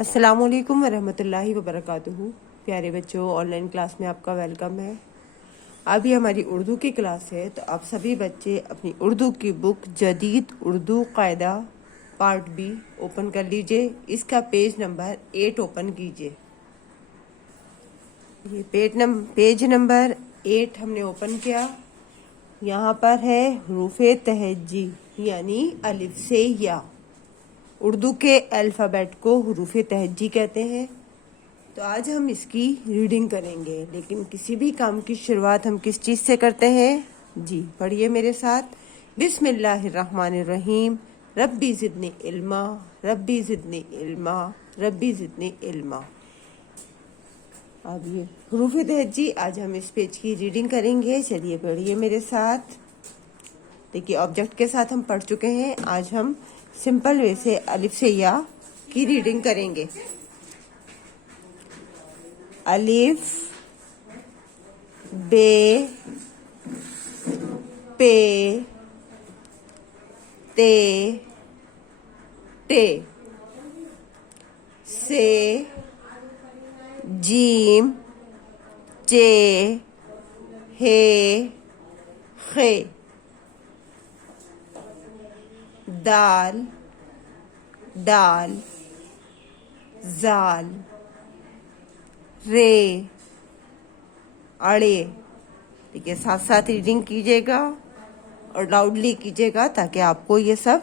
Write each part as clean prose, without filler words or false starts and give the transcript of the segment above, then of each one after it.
السلام علیکم ورحمۃ اللہ وبرکاتہ۔ پیارے بچوں، آن لائن کلاس میں آپ کا ویلکم ہے۔ ابھی ہماری اردو کی کلاس ہے، تو آپ سبھی بچے اپنی اردو کی بک جدید اردو قاعدہ پارٹ بی اوپن کر لیجئے۔ اس کا پیج نمبر 8 اوپن کیجئے۔ یہ پیج نمبر 8 ہم نے اوپن کیا۔ یہاں پر ہے حروف تہجی یعنی الف سے یا۔ اردو کے الفابیٹ کو حروف تہجی کہتے ہیں۔ تو آج ہم اس کی ریڈنگ کریں گے، لیکن کسی بھی کام کی شروعات ہم کس چیز سے کرتے ہیں؟ جی پڑھیے میرے ساتھ۔ بسم اللہ الرحمن الرحیم۔ ربی زدنی علما، ربی زدنی علما، ربی زدنی علما۔ اب یہ حروف تہجی آج ہم اس پیج کی ریڈنگ کریں گے۔ چلیے پڑھیے میرے ساتھ۔ دیکھیے آبجیکٹ کے ساتھ ہم پڑھ چکے ہیں، آج ہم سمپل وے سے الف سے یا کی ریڈنگ کریں گے۔ الف، بے، پے، تے، ٹے، سے، جیم، چے، ہے، خے، دال، ڈال، زال، رے، اڑے۔ دیکھیے ساتھ ساتھ ریڈنگ کیجیے گا اور لاؤڈلی کیجیے گا تاکہ آپ کو یہ سب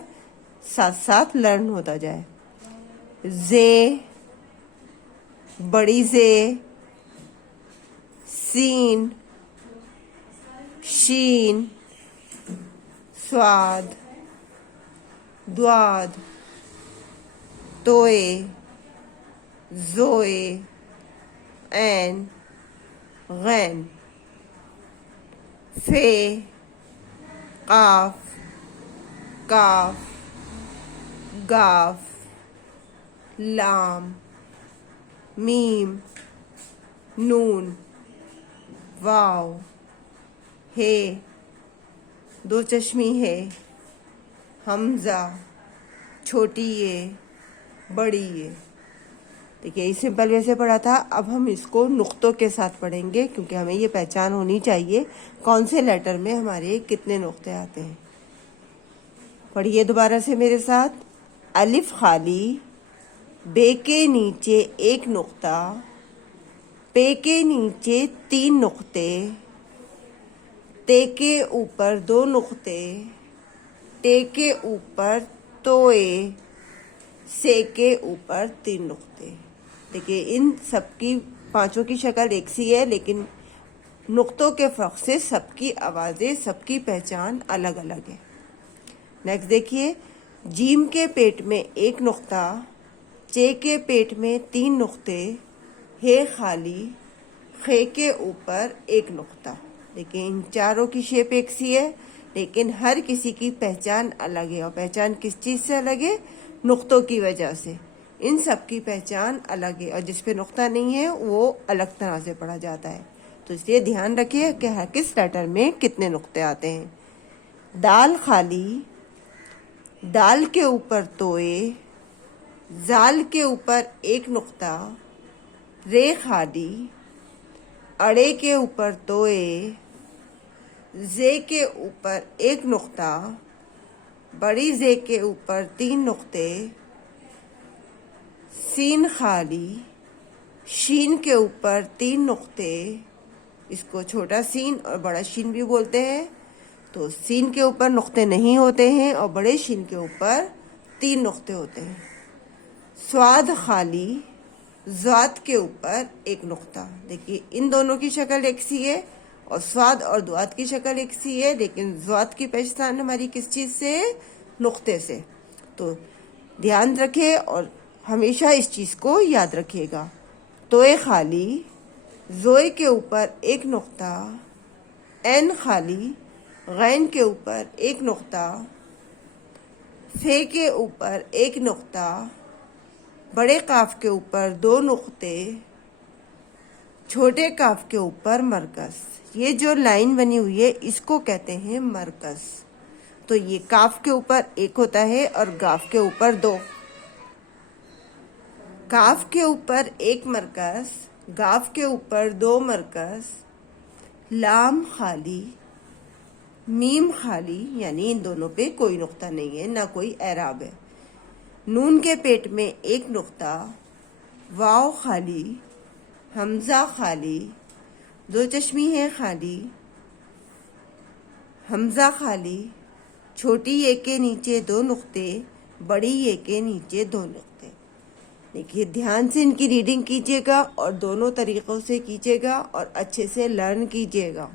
ساتھ ساتھ لرن ہوتا جائے۔ زے، بڑی زے، سین، شین، صاد، دواد، توئے، زوئے، عین، غین، فے، قاف، کاف، گاف، لام، میم، نون، واو، ہے، دو چشمی ہے، حمزہ، چھوٹی ہے، بڑی ہے۔ دیکھیے اس سمپل وے سے پڑھا تھا، اب ہم اس کو نقطوں کے ساتھ پڑھیں گے کیونکہ ہمیں یہ پہچان ہونی چاہیے کون سے لیٹر میں ہمارے کتنے نقطے آتے ہیں۔ پڑھیے دوبارہ سے میرے ساتھ۔ الف خالی، بے کے نیچے ایک نقطہ، پے کے نیچے 3 نقطے، تے کے اوپر 2 نقطے، ٹے کے اوپر توئے، سے کے اوپر 3 نقطے۔ دیکھیے ان سب کی پانچوں کی شکل ایک سی ہے، لیکن نقطوں کے فرق سے سب کی آوازیں، سب کی پہچان الگ الگ ہے۔ نیکسٹ دیکھیے، جیم کے پیٹ میں 1 نقطہ، چے کے پیٹ میں 3 نقطے، ہے خالی، خے کے اوپر 1 نقطہ۔ دیکھیں ان چاروں کی شیپ ایک سی ہے، لیکن ہر کسی کی پہچان الگ ہے، اور پہچان کس چیز سے الگ ہے؟ نقطوں کی وجہ سے۔ ان سب کی پہچان الگ ہے، اور جس پہ نقطہ نہیں ہے وہ الگ طرح سے پڑھا جاتا ہے۔ تو اس لیے دھیان رکھیے کہ ہر کس لیٹر میں کتنے نقطے آتے ہیں۔ دال خالی، دال کے اوپر توئے، زال کے اوپر 1 نقطہ، رے خالی، اڑے کے اوپر توئے، زے کے اوپر 1 نقطہ، بڑی زے کے اوپر 3 نقطے، سین خالی، شین کے اوپر 3 نقطے، اس کو چھوٹا سین اور بڑا شین بھی بولتے ہیں۔ تو سین کے اوپر نقطے نہیں ہوتے ہیں اور بڑے شین کے اوپر 3 نقطے ہوتے ہیں۔ سواد خالی، زواد کے اوپر 1 نقطہ۔ دیکھیے ان دونوں کی شکل ایک سی ہے، اور سواد اور دواد کی شکل ایک سی ہے، لیکن زواد کی پہچان ہماری کس چیز سے؟ نقطے سے۔ تو دھیان رکھے اور ہمیشہ اس چیز کو یاد رکھیے گا۔ توئے خالی، زوئے کے اوپر 1 نقطہ، عین خالی، غین کے اوپر 1 نقطہ، فے کے اوپر 1 نقطہ، بڑے قاف کے اوپر 2 نقطے، چھوٹے کاف کے اوپر مرکز۔ یہ جو لائن بنی ہوئی ہے اس کو کہتے ہیں مرکز۔ تو یہ کاف کے اوپر 1 ہوتا ہے اور گاف کے اوپر 2۔ کاف کے اوپر 1 مرکز، گاف کے اوپر 2 مرکز، لام خالی، میم خالی، یعنی ان دونوں پہ کوئی نقطہ نہیں ہے، نہ کوئی اعراب ہے۔ نون کے پیٹ میں 1 نقطہ، واو خالی، حمزہ خالی، 2 چشمی ہے خالی، حمزہ خالی، چھوٹی یہ کے نیچے 2 نقطے، بڑی یہ کے نیچے 2 نقطے۔ دیکھیے دھیان سے ان کی ریڈنگ کیجیے گا اور دونوں طریقوں سے کیجیے گا اور اچھے سے لرن کیجیے گا۔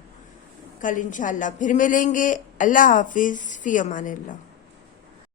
کل انشاءاللہ پھر ملیں گے۔ اللہ حافظ، فی امان اللہ۔